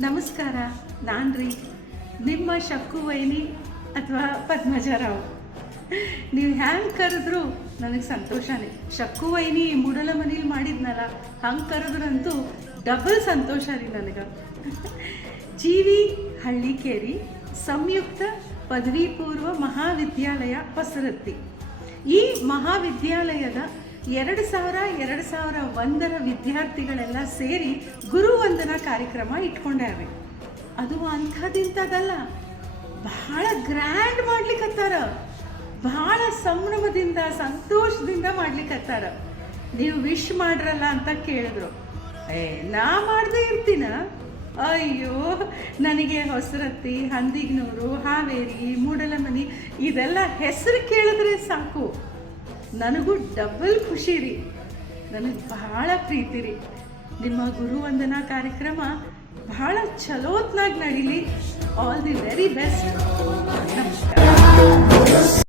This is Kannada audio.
ನಮಸ್ಕಾರ. ನಾನು ರೀ ನಿಮ್ಮ ಶಕ್ಕು ವೈನಿ ಅಥವಾ ಪದ್ಮಜರಾವ್. ನೀವು ಹ್ಯಾಂಗೆ ಕರೆದ್ರು ನನಗೆ ಸಂತೋಷನೇ. ಶಕ್ಕು ವೈನಿ ಮೂಡಲ ಮನೇಲಿ ಮಾಡಿದ್ನಲ್ಲ, ಹಂಗೆ ಕರೆದ್ರಂತೂ ಡಬಲ್ ಸಂತೋಷ ರೀ ನನಗೆ. ಜಿ.ವಿ. ಹಳ್ಳಿಕೇರಿ ಸಂಯುಕ್ತ ಪದವಿ ಪೂರ್ವ ಮಹಾವಿದ್ಯಾಲಯ ಹೊಸರತ್ತಿ. ಈ ಮಹಾವಿದ್ಯಾಲಯದ 2001ರ ವಿದ್ಯಾರ್ಥಿಗಳೆಲ್ಲ ಸೇರಿ ಗುರುವಂದನಾ ಕಾರ್ಯಕ್ರಮ ಇಟ್ಕೊಂಡಾವೆ. ಅದು ಅಂಥದಿಂಥದ್ದಲ್ಲ, ಬಹಳ ಗ್ರ್ಯಾಂಡ್ ಮಾಡ್ಲಿಕ್ಕತ್ತಾರ, ಬಹಳ ಸಂಭ್ರಮದಿಂದ ಸಂತೋಷದಿಂದ ಮಾಡ್ಲಿಕ್ಕತ್ತಾರ. ನೀವು ವಿಶ್ ಮಾಡ್ರಲ್ಲ ಅಂತ ಕೇಳಿದ್ರು. ನಾ ಮಾಡದೇ ಇರ್ತೀನ? ಅಯ್ಯೋ, ನನಗೆ ಹೊಸರತ್ತಿ, ಹಂದಿಗ್ನೂರು, ಹಾವೇರಿ, ಮೂಡಲಮನಿ ಇದೆಲ್ಲ ಹೆಸರು ಕೇಳಿದ್ರೆ ಸಾಕು, ನನಗೂ ಡಬಲ್ ಖುಷಿ ರೀ. ನನಗೆ ಬಹಳ ಪ್ರೀತಿ ರೀ. ನಿಮ್ಮ ಗುರುವಂದನಾ ಕಾರ್ಯಕ್ರಮ ಬಹಳ ಚಲೋತ್ನಾಗಿ ನಡೀಲಿ. All the very best. ನಮಸ್ಕಾರ.